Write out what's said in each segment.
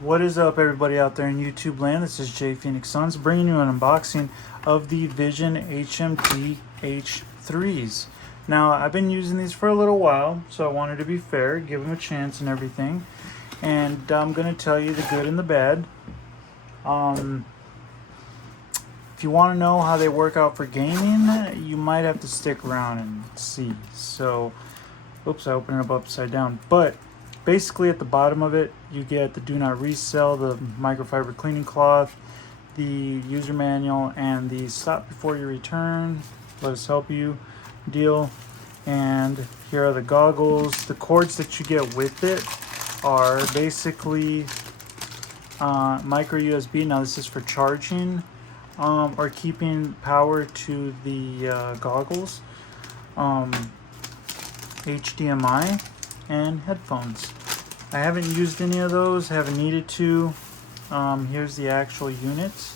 What is up, everybody out there in YouTube land? This is Jay Phoenix Sons bringing you an unboxing of the VisionHMD H3s. Now, I've been using these for a little while, so I wanted to be fair, give them a chance and everything. And I'm going to tell you the good and the bad. If you want to know how they work out for gaming, you might have to stick around and see. So, oops, I opened it up upside down. But basically, at the bottom of it, you get the do not resell, the microfiber cleaning cloth, the user manual, and the stop before you return, let us help you deal. And here are the goggles. The cords that you get with it are basically micro USB. Now this is for charging or keeping power to the goggles, HDMI, and headphones. I haven't used any of those, haven't needed to. Here's the actual units.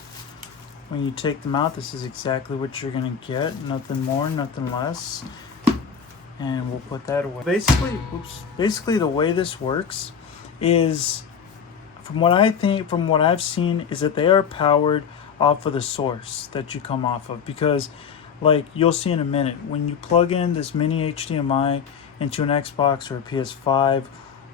When you take them out, this is exactly what you're gonna get. Nothing more, nothing less. And we'll put that away. Basically the way this works is, from what I've seen, is that they are powered off of the source that you come off of. Because, like you'll see in a minute, when you plug in this mini HDMI into an Xbox or a PS5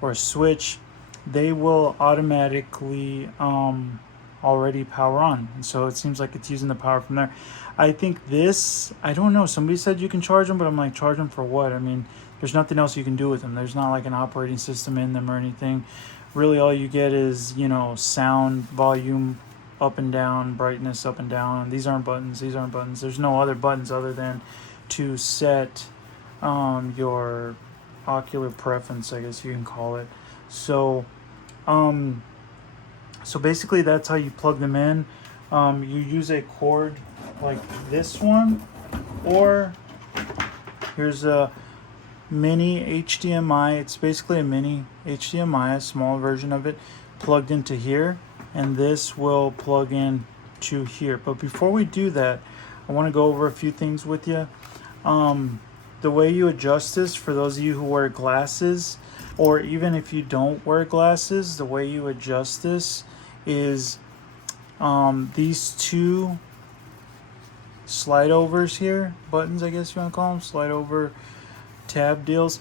or a Switch, they will automatically already power on, and so it seems like it's using the power from there. I think this, I don't know, somebody said you can charge them, but I'm like, charge them for what? I mean, there's nothing else you can do with them. There's not like an operating system in them or anything. Really all you get is, you know, sound volume up and down, brightness up and down. These aren't buttons. There's no other buttons other than to set your ocular preference, I guess you can call it. So basically that's how you plug them in. You use a cord like this one, or here's a mini HDMI. It's basically a mini HDMI, a small version of it, plugged into here, and this will plug in to here. But before we do that, I want to go over a few things with you. The way you adjust this, for those of you who wear glasses, or even if you don't wear glasses, the way you adjust this is these two slide overs here, buttons I guess you want to call them, slide over tab deals.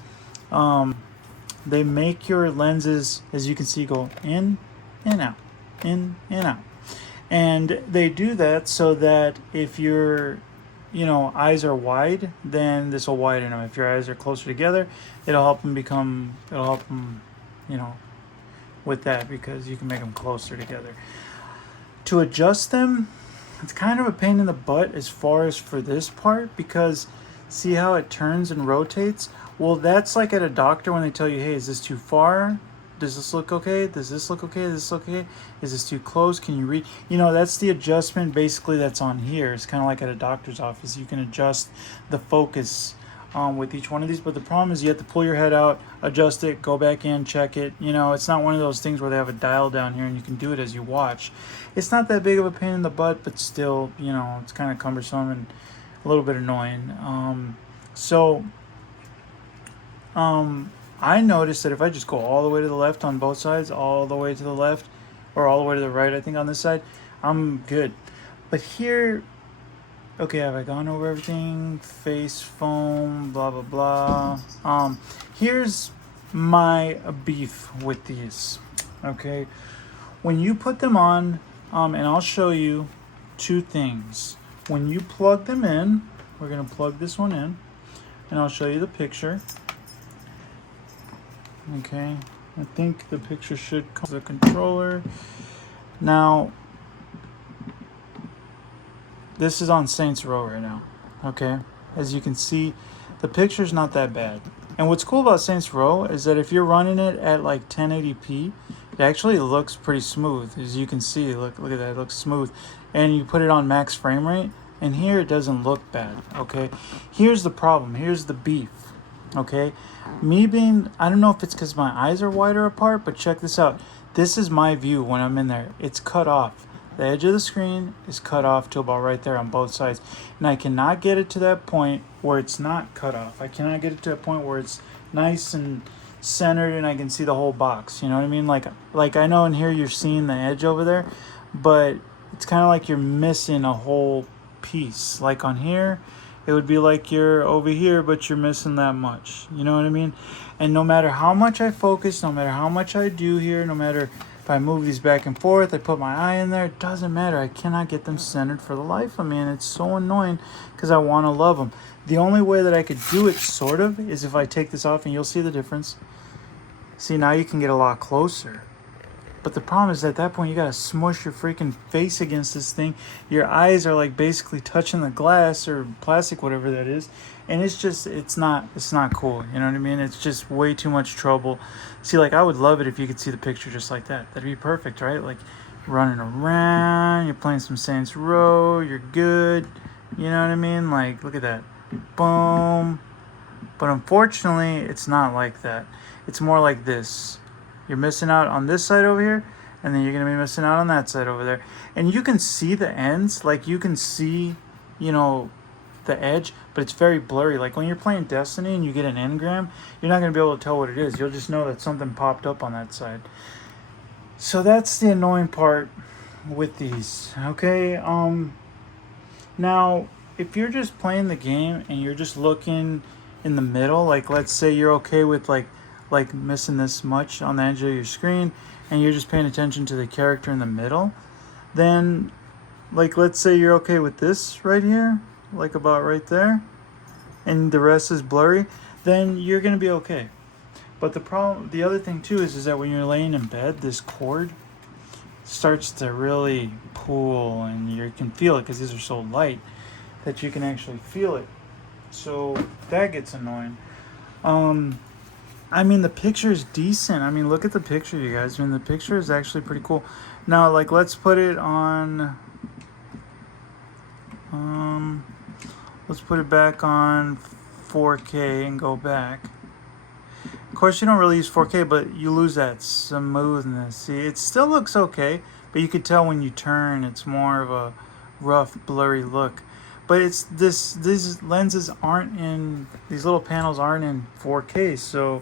They make your lenses, as you can see, go in and out, in and out. And they do that so that if your eyes are wide, then this will widen them. If your eyes are closer together, it'll help them, with that, because you can make them closer together. To adjust them, it's kind of a pain in the butt as far as for this part, because see how it turns and rotates? Well, that's like at a doctor when they tell you, hey, is this too far? Does this look okay? Does this look okay? Does this look okay? Is this too close? Can you read? That's the adjustment basically that's on here. It's kind of like at a doctor's office. You can adjust the focus with each one of these. But the problem is you have to pull your head out, adjust it, go back in, check it. It's not one of those things where they have a dial down here and you can do it as you watch. It's not that big of a pain in the butt, but still, it's kind of cumbersome and a little bit annoying. I noticed that if I just go all the way to the left on both sides, all the way to the left, or all the way to the right, I think on this side, I'm good. But here, okay, have I gone over everything? Face foam, blah, blah, blah. Here's my beef with these, okay? When you put them on, and I'll show you two things. When you plug them in, we're gonna plug this one in, and I'll show you the picture. Okay, I think the picture should come to the controller. Now, this is on Saints Row right now, okay? As you can see, the picture's not that bad. And what's cool about Saints Row is that if you're running it at like 1080p, it actually looks pretty smooth. As you can see, look at that, it looks smooth. And you put it on max frame rate, and here it doesn't look bad, okay? Here's the problem, here's the beef. Okay, I don't know if it's because my eyes are wider apart, but check this out. This is my view when I'm in there. It's cut off. The edge of the screen is cut off to about right there on both sides. And I cannot get it to that point where it's not cut off. I cannot get it to a point where it's nice and centered and I can see the whole box. You know what I mean? Like I know in here you're seeing the edge over there, but it's kind of like you're missing a whole piece. Like on here, it would be like you're over here, but you're missing that much. You know what I mean? And no matter how much I focus, no matter how much I do here, no matter if I move these back and forth, I put my eye in there, it doesn't matter. I cannot get them centered for the life of me, and it's so annoying because I want to love them. The only way that I could do it, sort of, is if I take this off, and you'll see the difference. See, now you can get a lot closer. But the problem is at that point, you got to smush your freaking face against this thing. Your eyes are like basically touching the glass or plastic, whatever that is. And it's not cool. You know what I mean? It's just way too much trouble. See, like I would love it if you could see the picture just like that. That'd be perfect, right? Like running around, you're playing some Saints Row, you're good. You know what I mean? Like, look at that. Boom. But unfortunately, it's not like that. It's more like this. You're missing out on this side over here, and then you're going to be missing out on that side over there. And you can see the ends, like you can see, you know, the edge, but it's very blurry. Like when you're playing Destiny and you get an engram, you're not going to be able to tell what it is. You'll just know that something popped up on that side. So that's the annoying part with these, okay? Now, if you're just playing the game and you're just looking in the middle, like let's say you're okay with like missing this much on the edge of your screen and you're just paying attention to the character in the middle, then like let's say you're okay with this right here, like about right there, and the rest is blurry, then you're gonna be okay. But the other thing too is that when you're laying in bed, this cord starts to really pull and you can feel it because these are so light that you can actually feel it. So that gets annoying. I mean, the picture is decent. I mean, look at the picture, you guys. I mean, the picture is actually pretty cool. Now, like, let's put it on... let's put it back on 4K and go back. Of course, you don't really use 4K, but you lose that smoothness. See, it still looks okay, but you can tell when you turn, it's more of a rough, blurry look. But it's these lenses aren't in, these little panels aren't in 4K, so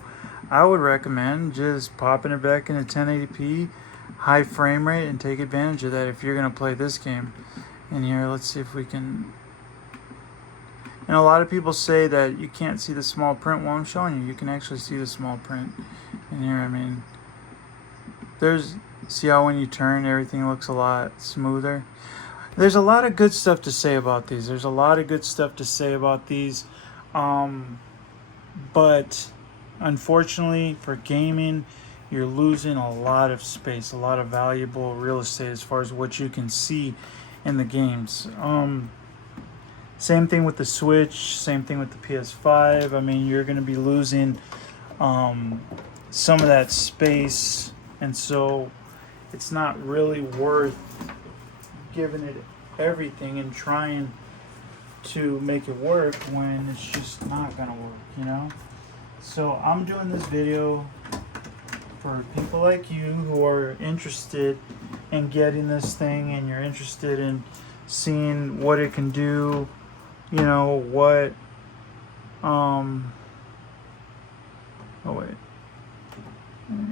I would recommend just popping it back into 1080p, high frame rate, and take advantage of that if you're going to play this game. And here, let's see if we can... And a lot of people say that you can't see the small print. Well, I'm showing you. You can actually see the small print in here. I mean, see how when you turn, everything looks a lot smoother. There's a lot of good stuff to say about these. But unfortunately for gaming, you're losing a lot of space, a lot of valuable real estate as far as what you can see in the games. Same thing with the Switch, same thing with the PS5. I mean, you're going to be losing some of that space, and so it's not really worth giving it everything and trying to make it work when it's just not going to work, you know? So I'm doing this video for people like you who are interested in getting this thing and you're interested in seeing what it can do, you know, what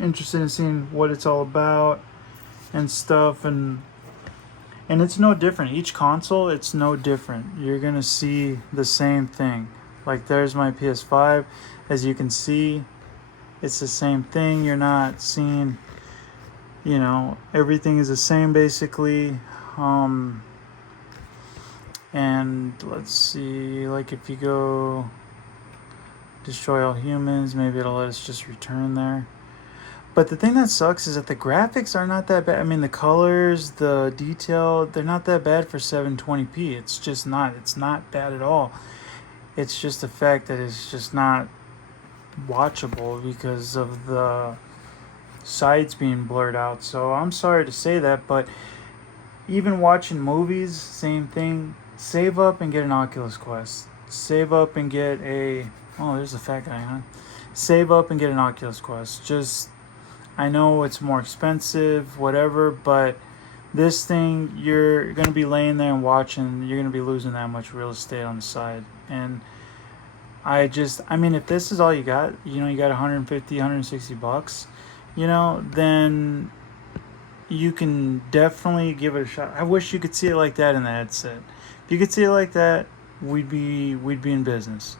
interested in seeing what it's all about and stuff, and it's no different. Each console, it's no different. You're gonna see the same thing. Like there's my PS5, as you can see, it's the same thing. You're not seeing, you know, everything is the same basically. And let's see, like if you go destroy all humans, maybe it'll let us just return there. But the thing that sucks is that the graphics are not that bad. I mean, the colors, the detail, they're not that bad for 720p. It's not bad at all. It's just the fact that it's just not watchable because of the sides being blurred out. So I'm sorry to say that, but even watching movies, same thing. Save up and get an Oculus Quest. Save up and get a... Oh, there's a fat guy, huh? Save up and get an Oculus Quest. Just... I know it's more expensive, whatever, but this thing, you're going to be laying there and watching. You're going to be losing that much real estate on the side. And I mean, if this is all you got, you know, you got 150, 160 bucks, you know, then you can definitely give it a shot. I wish you could see it like that in the headset. If you could see it like that, we'd be in business.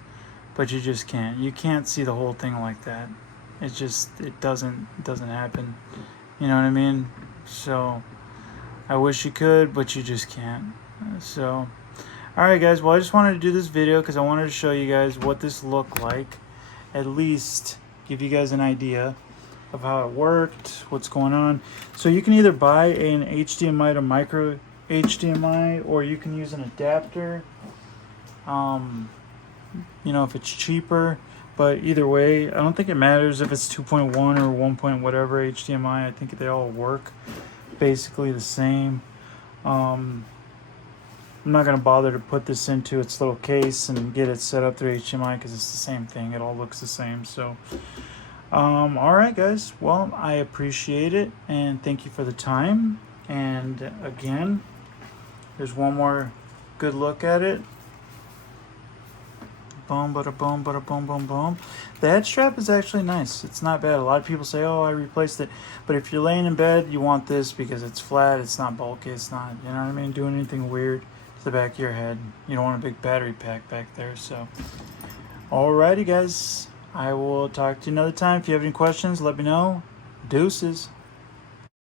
But you just can't. You can't see the whole thing like that. It doesn't happen. You know what I mean? So I wish you could, but you just can't. So alright guys, well I just wanted to do this video because I wanted to show you guys what this looked like. At least give you guys an idea of how it worked, what's going on. So you can either buy an HDMI to micro HDMI, or you can use an adapter. You know, if it's cheaper, but either way, I don't think it matters if it's 2.1 or 1 point whatever HDMI. I think they all work basically the same. I'm not going to bother to put this into its little case and get it set up through HDMI because it's the same thing. It all looks the same. So alright guys, well I appreciate it and thank you for the time. And again, there's one more good look at it. Boom, bada boom, bada boom, boom, boom. The head strap is actually nice. It's not bad. A lot of people say, oh, I replaced it. But if you're laying in bed, you want this because it's flat, it's not bulky, it's not, you know what I mean, doing anything weird to the back of your head. You don't want a big battery pack back there. So alrighty guys, I will talk to you another time. If you have any questions, let me know. Deuces.